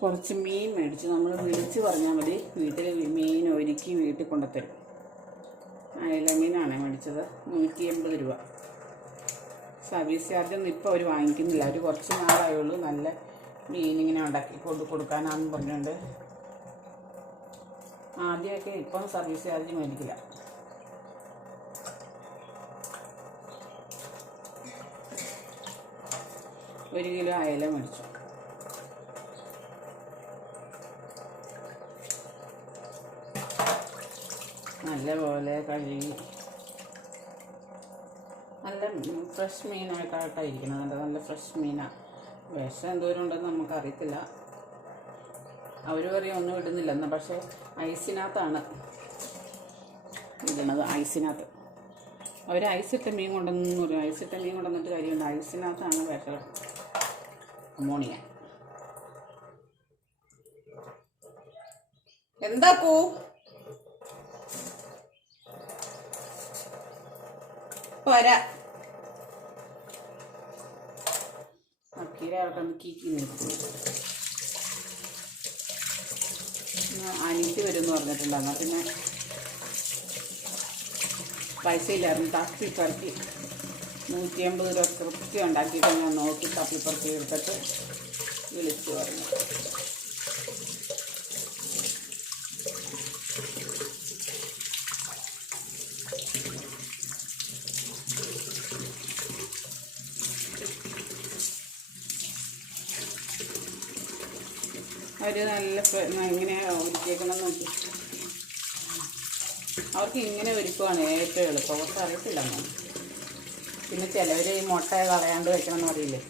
കുറച്ച് മീൻ മേടിച്ചു. നമ്മൾ വിളിച്ച് പറഞ്ഞാൽ മതി, വീട്ടിൽ മീൻ ഒരുക്കി വീട്ടിൽ കൊണ്ടുത്തരും. അയല മീനാണ് മേടിച്ചത്, 180 രൂപ. സർവീസ് ചാർജൊന്നും ഇപ്പോൾ അവർ വാങ്ങിക്കുന്നില്ല. അവർ കുറച്ച് നാളായുള്ളൂ നല്ല മീനിങ്ങനെ ഉണ്ടാക്കി കൊടുക്കാനാണെന്ന് പറഞ്ഞുകൊണ്ട്. ആദ്യമൊക്കെ ഇപ്പം സർവീസ് ചാർജ് മേടിക്കില്ല. ഒരു കിലോ അയല മേടിച്ചു. നല്ലപോലെ കഴുകി നല്ല ഫ്രഷ് മീനായിട്ടായിരിക്കണം. നല്ല ഫ്രഷ് മീനാണ്. വിഷം എന്തോരം ഉണ്ടെന്ന് നമുക്കറിയത്തില്ല. അവർ പറയും ഒന്നും ഇടുന്നില്ലെന്ന്, പക്ഷേ ഐസിനകത്താണ് ഇടുന്നത്. ഐസിനകത്ത് അവർ ഐസിട്ട മീൻ കൊണ്ടെന്ന് പറയും. ഐസിട്ട മീൻ കൊണ്ടുവന്നിട്ട് കാര്യമുണ്ട്. ഐസിനകത്താണ് വിഷം, അമോണിയ. എന്താക്കൂ പോരാ അക്കീരായിട്ടൊന്ന് കീക്കി നിൽക്കും. അനിയത്തി വരും എന്ന് പറഞ്ഞിട്ടുണ്ട്. എന്നാൽ പിന്നെ പൈസ ഇല്ലായിരുന്നു. തപ്പിപ്പറക്കി 180 രൂപ കൃത്യം ഉണ്ടാക്കിയിട്ട് ഞാൻ നോക്കി തപ്പിപ്പറക്കി എടുത്തിട്ട് വിളിച്ചു പറഞ്ഞു. അവർ നല്ല ഇങ്ങനെ ഒരുക്കിയേക്കണം നോക്കി. അവർക്ക് ഇങ്ങനെ ഒരുക്കുവാണ് ഏറ്റവും എളുപ്പം. അവർക്ക് അറിയത്തില്ല. പിന്നെ ചിലവർ ഈ മുട്ട കളയാണ്ട് വെക്കണമെന്ന് അറിയില്ലേ,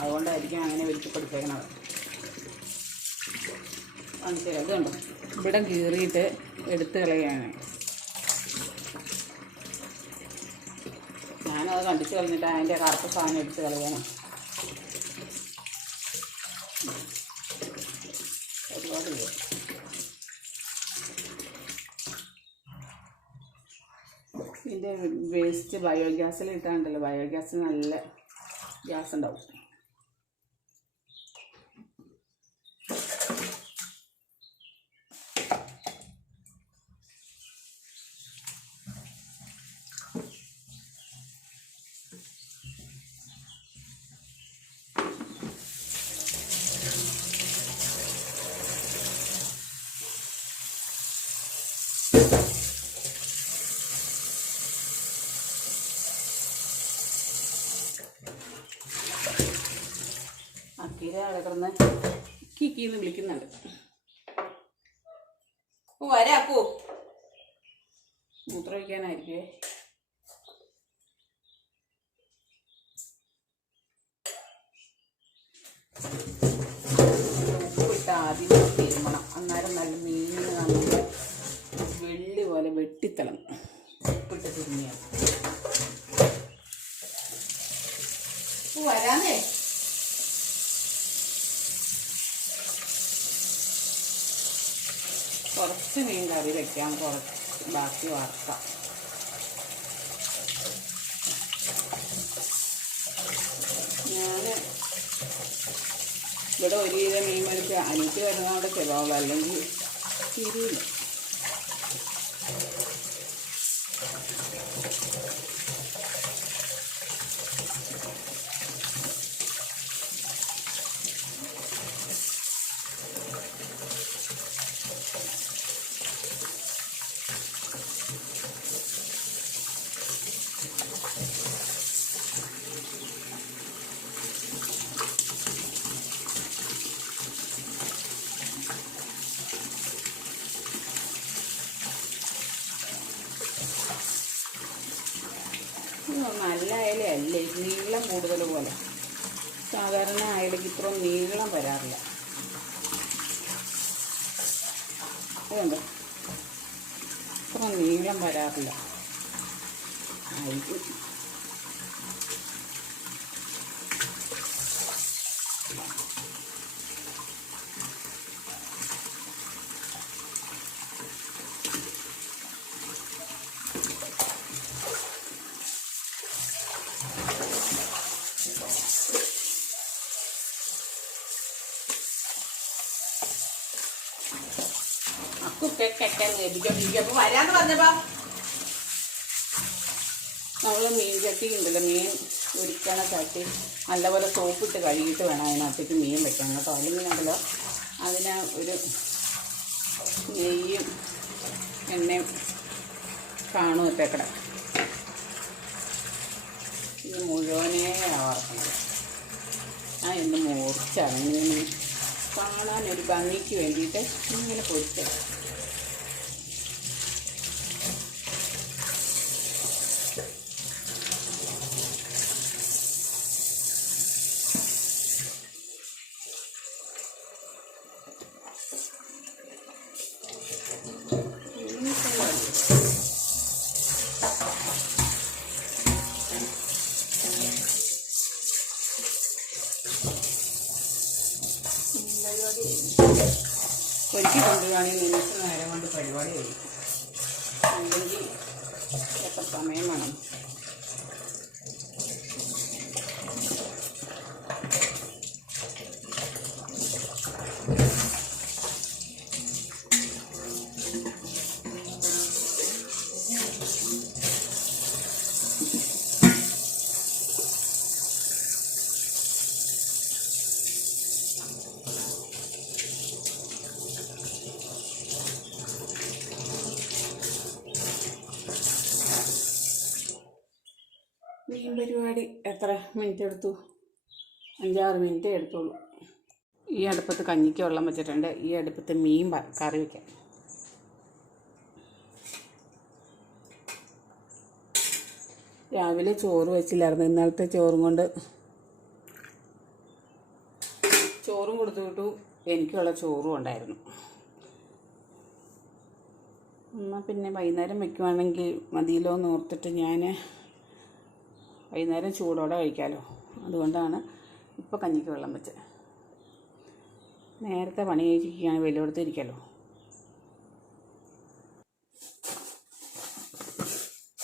അതുകൊണ്ടായിരിക്കും അങ്ങനെ ഒരുക്കി കൊടുത്തേക്കണത്. കാണിച്ചു അത് കണ്ടോ, ഇവിടെ കീറിയിട്ട് എടുത്ത് കളയാണ്. ഞാനത് കണ്ടിച്ച് കളഞ്ഞിട്ട് അതിൻ്റെ കറുത്ത സാധനം എടുത്ത് കളയാനാണ്. ഒരുപാട് ഇതിൻ്റെ വേസ്റ്റ് ബയോഗ്യാസിൽ ഇട്ടാണ്ടല്ലോ, ബയോഗ്യാസിന് നല്ല ഗ്യാസ് ഉണ്ടാവും. അക്കീര അവിടെ കിടന്ന് കിക്കിന്ന് വിളിക്കുന്നുണ്ട്. വരാക്കൂ, മൂത്രം ഒഴിക്കാനായിരിക്കുവേ. ഉപ്പിട്ട് ആദ്യം തിരുമണം, അന്നേരം നല്ല മീനിന് നല്ല വെള്ളി പോലെ വെട്ടിത്തിളങ്ങും. ഉപ്പിട്ട് തിരുമിയാണ്. വരാന്നേ. കുറച്ച് മീൻ കറി വയ്ക്കാം, കുറച്ച് ബാക്കി വറുക്കാം. ഞാൻ ഇവിടെ ഒരു കിലോ മീൻ മേടിച്ച് അനിക്ക് വരുന്നവിടെ ചെലവുള്ളൂ, അല്ലെങ്കിൽ തിരിയില്ല. നല്ല അയലയല്ലേ, നീളം കൂടുതൽ പോലെ. സാധാരണ അയലയ്ക്ക് ഇത്ര നീളം വരാറില്ല. അതുകൊണ്ട് ഇത്ര നീളം വരാറില്ല അയലയ്ക്ക്. കുക്കറിൽ വേവിക്കൊണ്ടിരിക്കും. അപ്പോൾ വരാമെന്ന് പറഞ്ഞപ്പോൾ നമ്മൾ മീൻ ചട്ടി ഉണ്ടല്ലോ, മീൻ ഒരിക്കണ ചട്ടി നല്ലപോലെ സോപ്പിട്ട് കഴുകിയിട്ട് വേണം അതിനകത്തേക്ക് മീൻ വെക്കണം കേട്ടോ. അല്ലെങ്കിൽ ഉണ്ടല്ലോ അതിന് ഒരു നെയ്യും എണ്ണയും കാണും എത്തേക്കട. ഇത് മുഴുവനേ വറക്കുന്നത്. എന്ന് മുറിച്ചാണ് ഇങ്ങനെ കാണാനൊരു ഭംഗിക്ക് വേണ്ടിയിട്ട് ഇങ്ങനെ പൊരിച്ചത്. ഒരുക്കി കൊണ്ടുവരികയാണെങ്കിൽ നിമിഷം നേരം കൊണ്ട് പരിപാടി കഴിയും. അല്ലെങ്കിൽ എത്ര സമയം വേണം. മീൻ പരിപാടി എത്ര മിനിറ്റ് എടുത്തു? 5-6 മിനിറ്റേ എടുത്തുള്ളൂ. ഈ അടുപ്പത്ത് കഞ്ഞിക്ക് വെള്ളം വെച്ചിട്ടുണ്ട്. ഈ അടുപ്പത്ത് മീൻ കറി വയ്ക്കാം. രാവിലെ ചോറ് വെച്ചില്ലായിരുന്നു. ഇന്നലത്തെ ചോറും കൊണ്ട് ചോറും കൊടുത്തു വിട്ടു. എനിക്കുള്ള ചോറും ഉണ്ടായിരുന്നു. എന്നാൽ പിന്നെ വൈകുന്നേരം വയ്ക്കുവാണെങ്കിൽ മതിയല്ലോ എന്ന് ഓർത്തിട്ട് ഞാൻ വൈകുന്നേരം ചൂടോടെ കഴിക്കാമല്ലോ, അതുകൊണ്ടാണ് ഇപ്പോൾ കഞ്ഞിക്ക് വെള്ളം വെച്ചത്. നേരത്തെ പണി കഴിച്ചിരിക്കുകയാണ്, വെളിയെടുത്ത് ഇരിക്കാമല്ലോ.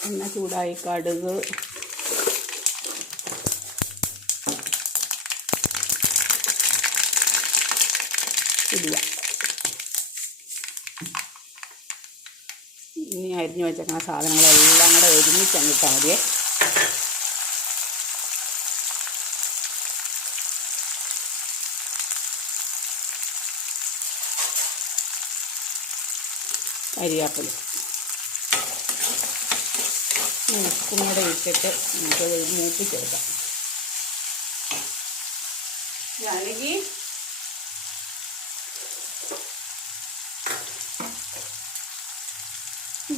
എണ്ണ ചൂടായി കടുക് ഇല്ല. ഇനി അരിഞ്ഞു വെച്ചേക്കുന്ന സാധനങ്ങളെല്ലാം കൂടെ ഒരുമിച്ച് അങ്ങിട്ടാൽ മതിയേ. കരിയാപ്പില ഉപ്പും കൂടെ ഇട്ടിട്ട് നമുക്കത് മൂപ്പിച്ചെടുക്കാം.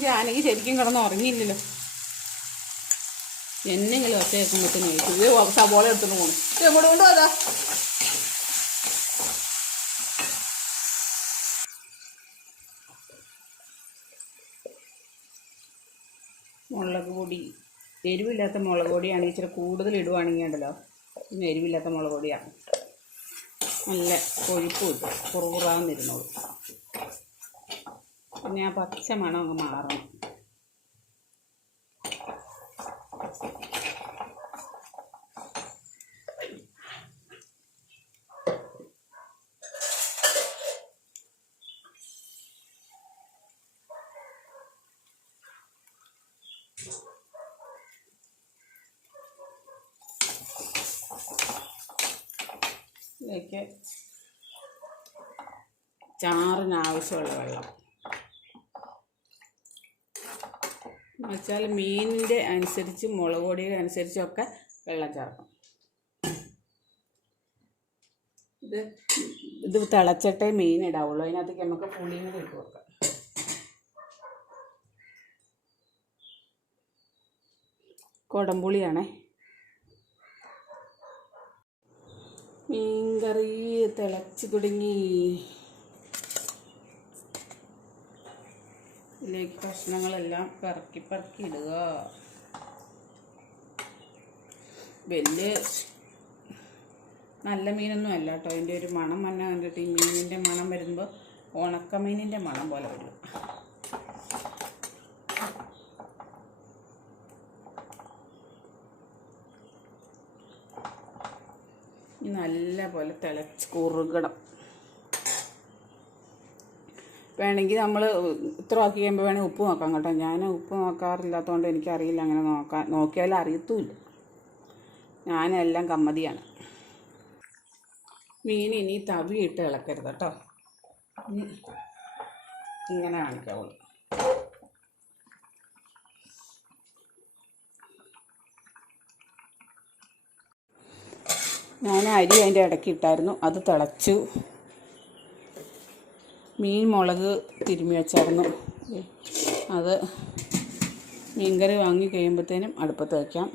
ജാനകി ശരിക്കും കിടന്ന് ഉറങ്ങിയില്ലല്ലോ. എന്നെങ്കിലും ഒച്ച കേൾക്കുമ്പോഴത്തേനും കഴിച്ചു. ഇത് സബോള എടുത്തിട്ട് പോകണം. എങ്ങോട്ട് കൊണ്ടു അതാ മുളക് പൊടി. എരിവില്ലാത്ത മുളക് പൊടിയാണ്. ഇച്ചിരി കൂടുതൽ ഇടുവാണെങ്കിൽ ഉണ്ടല്ലോ പിന്നെ എരിവില്ലാത്ത മുളക് പൊടിയാണ്. നല്ല കൊഴുപ്പ് കിട്ടും, കുറുകുറാന്നിരുന്നോളൂ. പിന്നെ ആ പച്ച മണം അങ്ങ് മാറണം. ഇതിലേക്ക് ചാറിനാവശ്യമുള്ള വെള്ളം എന്നുവെച്ചാൽ മീനിൻ്റെ അനുസരിച്ച് മുളക് പൊടിയുടെ അനുസരിച്ചൊക്കെ വെള്ളം ചേർക്കും. ഇത് തിളച്ചിട്ടേ മീൻ ഇടാവുള്ളൂ. അതിനകത്തേക്ക് നമുക്ക് പുളിയും കൂടി ഇട്ട് കൊടുക്കാം. കുടംപുളിയാണേ. മീൻകറി തിളച്ച് തുടങ്ങി. ഇതിലേക്ക് കഷ്ണങ്ങളെല്ലാം പെറുക്കി ഇടുക. വലിയ നല്ല മീനൊന്നും അല്ല കേട്ടോ. അതിൻ്റെ ഒരു മണം തന്നെ കണ്ടിട്ട് ഈ മീനിൻ്റെ മണം വരുമ്പോൾ ഉണക്കമീനിൻ്റെ മണം പോലെ വരും. നല്ല പോലെ തിളച്ച് കുറുകണം. വേണമെങ്കിൽ നമ്മൾ ഇത്ര ആക്കി കഴിയുമ്പോൾ വേണമെങ്കിൽ ഉപ്പ് നോക്കാം കേട്ടോ. ഞാൻ ഉപ്പ് നോക്കാറില്ലാത്തതുകൊണ്ട് എനിക്കറിയില്ല, അങ്ങനെ നോക്കിയാലും അറിയത്തുമില്ല. ഞാനെല്ലാം കമ്മതിയാണ്. മീൻ ഇനി തവിയിട്ട് ഇളക്കരുത് കേട്ടോ. ഇങ്ങനെ കാണിക്കാവുള്ളൂ. ഞാൻ അരി അതിൻ്റെ ഇടയ്ക്ക് ഇട്ടായിരുന്നു, അത് തിളച്ചു. മീൻ മുളക് തിരുമ്മി വെച്ചായിരുന്നു, അത് മീൻകറി വാങ്ങി കഴിയുമ്പോഴത്തേനും അടുപ്പത്ത് വയ്ക്കാം.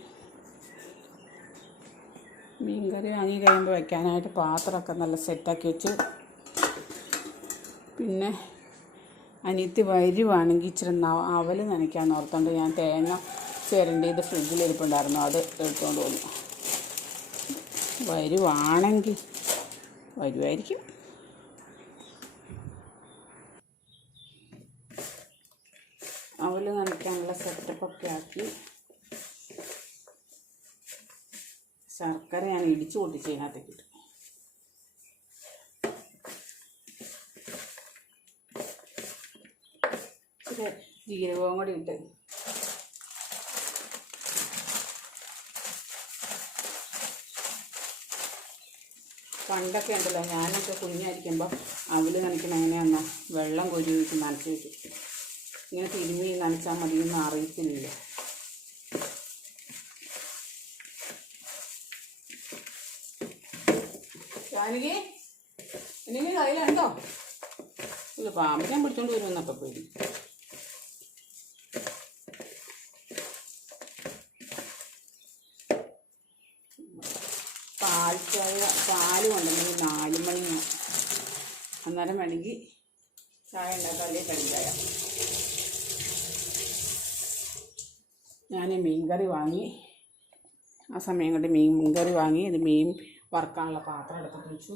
മീൻകറി വാങ്ങി കഴിയുമ്പോൾ വയ്ക്കാനായിട്ട് പാത്രമൊക്കെ നല്ല സെറ്റാക്കി വെച്ച്. പിന്നെ അനിയത്തി വരുവാണെങ്കിൽ ഇച്ചിരി അവൽ നനയ്ക്കാമെന്ന് ഓർത്തുകൊണ്ട് ഞാൻ തേങ്ങ ചിരണ്ടിയത് ഫ്രിഡ്ജിലിരിപ്പുണ്ടായിരുന്നു, അത് എടുത്തുകൊണ്ട് വന്നു. വരുവാണെങ്കിൽ വരുമായിരിക്കും. അവൽ നനയ്ക്കാനുള്ള സെറ്റപ്പൊക്കെ ആക്കി. ശർക്കര ഞാൻ ഇടിച്ചു പൊട്ടിച്ച് ഇതിനകത്തേക്ക് ഇട്ടു. ഇച്ചിരി ജീരകവും കൂടി ഇട്ട് പണ്ടൊക്കെ ഉണ്ടല്ലോ, ഞാനൊക്കെ കുഞ്ഞായിരിക്കുമ്പോൾ അവൽ നനയ്ക്കണം എങ്ങനെയാണെന്നോ, വെള്ളം കോരി ഒഴിച്ച് നനച്ച് വയ്ക്കും. ഇങ്ങനെ തിരുമ്മി നനച്ചാൽ മതിയൊന്നും അറിയത്തില്ല. ജാനകി എനിക്ക് കയ്യിലുണ്ടോ? ഇത് പാമ്പിനെ പിടിച്ചോണ്ട് വരുമെന്നൊക്കെ പേടി. പാല് കൊണ്ടുവന്നെങ്കിൽ 4 മണിയാണ്. അന്നേരം വേണമെങ്കിൽ ചായ ഉണ്ടാക്കാം, അല്ലെങ്കിൽ കടിച്ചായ. ഞാൻ മീൻകറി വാങ്ങി, ആ സമയം കൊണ്ട് മീൻകറി വാങ്ങി. ഇത് മീൻ വറുക്കാനുള്ള പാത്രം എടുത്തിട്ട് വെച്ചു.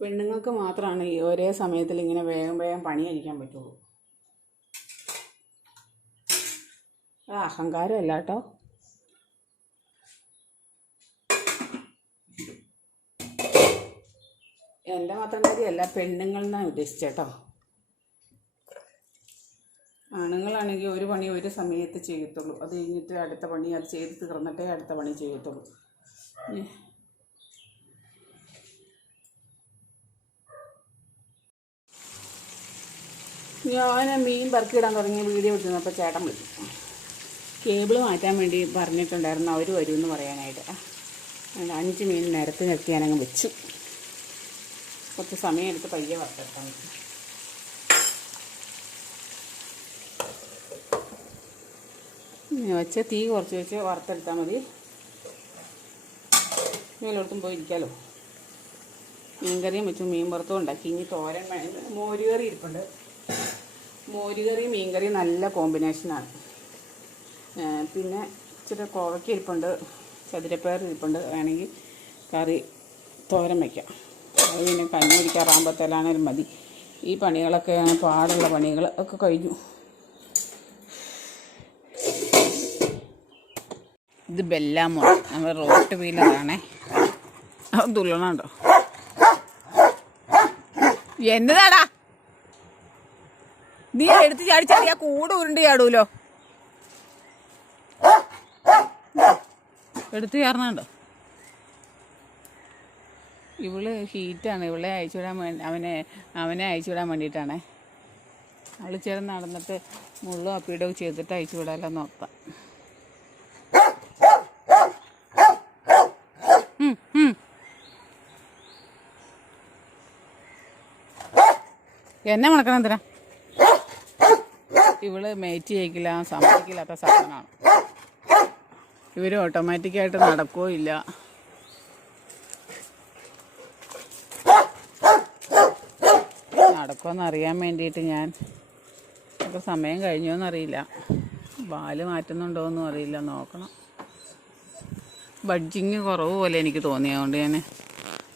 പെണ്ണുങ്ങൾക്ക് മാത്രമാണ് ഈ ഒരേ സമയത്തിൽ ഇങ്ങനെ വേഗം വേഗം പണി കഴിക്കാൻ പറ്റുള്ളൂ. അത് അഹങ്കാരമല്ല കേട്ടോ. എൻ്റെ മാത്രം കാര്യമല്ല, പെണ്ണുങ്ങളെന്നാണ് ഉദ്ദേശിച്ചേട്ടോ. ആണുങ്ങളാണെങ്കിൽ ഒരു പണി ഒരു സമയത്ത് ചെയ്യത്തുള്ളൂ, അത് കഴിഞ്ഞിട്ട് അടുത്ത പണി അത് ചെയ്ത് തീർന്നിട്ടേ അടുത്ത പണി ചെയ്യത്തുള്ളൂ. ഞാൻ മീൻ പറക്കിയിടാൻ തുടങ്ങിയ വീഡിയോ എടുത്തുന്നപ്പോൾ ചേട്ടൻ വിളിച്ചു. കേബിൾ മാറ്റാൻ വേണ്ടി പറഞ്ഞിട്ടുണ്ടായിരുന്നു, അവർ വരുമെന്ന് പറയാനായിട്ട്. 5 മീൻ നിരത്തി നിർത്തി ഞാനങ്ങ് വെച്ചു. കുറച്ച് സമയം എടുത്ത് പയ്യെ വറുത്തെടുത്താൽ മതി. വെച്ച തീ കുറച്ച് വെച്ച് വറുത്തെടുത്താൽ മതി. മേലോടത്തും പോയി ഇരിക്കാമല്ലോ. മീൻകറിയും വെച്ചു, മീൻ വറുത്തും ഉണ്ടാക്കി. ഇനി തോരൻ, മോരുകറി ഇരിപ്പുണ്ട്. മോരുകറിയും മീൻകറിയും നല്ല കോമ്പിനേഷനാണ്. പിന്നെ ഇച്ചിരി കോവയ്ക്ക ഇരിപ്പുണ്ട്, ചതുരപ്പയർ ഇരിപ്പുണ്ട്. വേണമെങ്കിൽ കറി തോരൻ വയ്ക്കാം. അത് പിന്നെ കഞ്ഞി കുടിക്കാറാകുമ്പോഴത്തേലാണേലും മതി. ഈ പണികളൊക്കെ പാടുള്ള പണികൾ ഒക്കെ കഴിഞ്ഞു. ഇത് ബെല്ലാമോ, നമ്മൾ റോട്ട് വീലറാണേ. അത് തുള്ളണുണ്ടോ? എന്നതാടാ നീ എടുത്ത് ചാടിച്ചാടി ആ കൂട് ഉരുണ്ട് ചാടൂലോ. എടുത്ത് ചേർന്നുണ്ടോ? ഇവള് ഹീറ്റാണ്, ഇവളെ അയച്ചുവിടാൻ വേണ്ടി അവനെ അയച്ചുവിടാൻ വേണ്ടിയിട്ടാണേ. അവൾ ചേർന്ന് നടന്നിട്ട് മുള്ളും അപ്പീടവും ചെയ്തിട്ട് അയച്ചുവിടാമല്ലോ നോക്കാം. എന്നെ മണക്കണം എന്തിനാ? ഇവള് മേറ്റ് ചെയ്യിക്കില്ല, സമ്മതിക്കില്ലാത്ത സാധനമാണ്. ഇവർ ഓട്ടോമാറ്റിക്കായിട്ട് നടക്കുകയോ ഇല്ല. നടക്കുമെന്ന് അറിയാൻ വേണ്ടിയിട്ട് ഞാൻ ഇപ്പോൾ സമയം കഴിഞ്ഞോന്നറിയില്ല, പാല് മാറ്റുന്നുണ്ടോയെന്നും അറിയില്ല, നോക്കണം. ബഡ്ജിങ് കുറവ് പോലെ എനിക്ക് തോന്നിയതുകൊണ്ട് ഞാൻ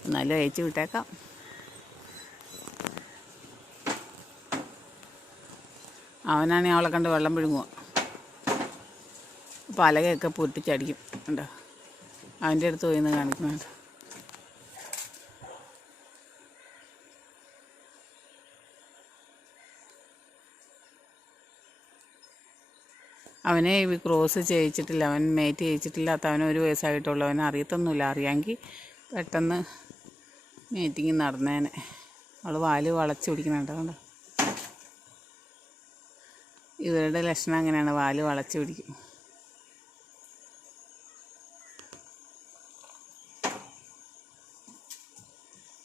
എന്നാലും അയച്ചു വിട്ടേക്കാം. അവനാണെങ്കിൽ അവളെ കണ്ട് വെള്ളം പിഴുങ്ങുക, പലകയൊക്കെ പൊട്ടിച്ചടിക്കും. ഉണ്ടോ? അവൻ്റെ അടുത്ത് പോയി നിന്ന് കാണിക്കുന്നുണ്ട്. അവനെ ക്രോസ് ചെയ്യിച്ചിട്ടില്ല, അവൻ മേറ്റ് ചെയ്യിച്ചിട്ടില്ലാത്ത, അവന് 1 വയസ്സായിട്ടുള്ളൂ. അവനെ അറിയത്തൊന്നുമില്ല. അറിയാമെങ്കിൽ പെട്ടെന്ന് മീറ്റിങ് നടന്നേനെ. അവൾ വാല് വളച്ച് പിടിക്കുന്നുണ്ട്. കണ്ടോ, ഇവരുടെ ലക്ഷണം അങ്ങനെയാണ്, വാല് വളച്ച് പിടിക്കും.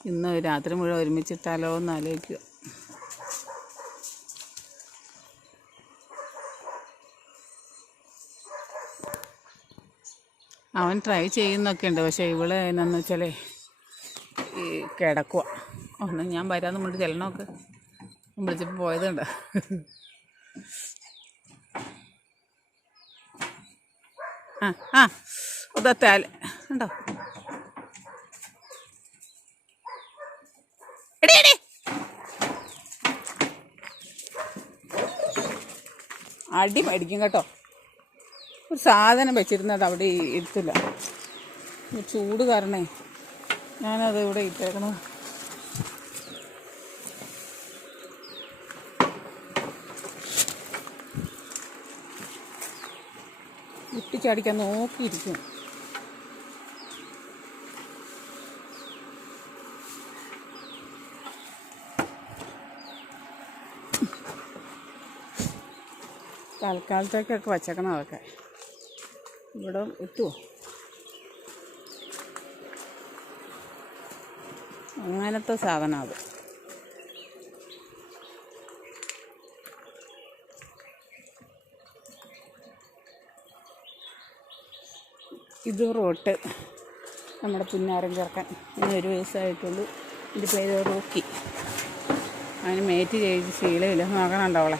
ഇന്ന് രാത്രി മുഴുവൻ ഒരുമിച്ചിട്ടാലോ എന്ന് ആലോചിക്കുക. അവൻ ട്രൈ ചെയ്യുന്നൊക്കെ ഉണ്ട്, പക്ഷേ ഇവള് എന്നാന്ന് വെച്ചാൽ ഈ കിടക്കുക. ഒന്ന് ഞാൻ വരാമെന്ന് പറഞ്ഞിട്ട് ചെല്ലണമൊക്കെ വിളിച്ചപ്പോൾ പോയതുണ്ട്. ആ ഉദത്താൽ ഉണ്ടോ, എടി എടി അടി മേടിക്കും കേട്ടോ. ഒരു സാധനം വെച്ചിരുന്നത് അവിടെ ഇരുത്തില്ല, ചൂട് കാരണേ ഞാനത് ഇവിടെ ഇട്ടേക്കണം. ഇട്ടിച്ചടിക്കാൻ നോക്കിയിരിക്കും. തൽക്കാലത്തേക്കൊക്കെ വച്ചേക്കണം. അതൊക്കെ ഇവിടെ എത്തുമോ? അങ്ങനത്തെ സാധനം അത്. ഇത് റോട്ട്, നമ്മുടെ പുന്നാരം ചേർക്കാൻ. ഇനി 1 വയസ്സായിട്ടുള്ളൂ. എൻ്റെ പേര് റോക്കി. അവന് മേറ്റ് ചെയ്ത് ശീലമില്ല. നോക്കണുണ്ടോ അവളെ?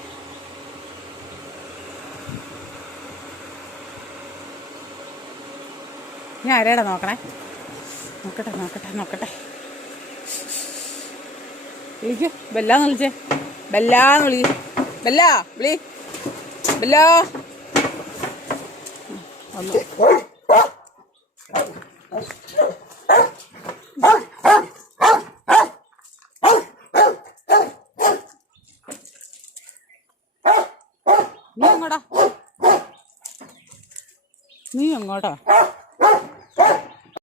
ഞാൻ ആരെയാടാ നോക്കണേ? നോക്കട്ടെ നോക്കട്ടെ നോക്കട്ടെ. വിളിക്കൂ, ബെല്ലാന്ന് വിളിച്ചേ. ബെല്ലാന്ന് വിളിക്കൂ. ബെല്ല വിളി, ബെല്ലോ. നീ എങ്ങോട്ടാ?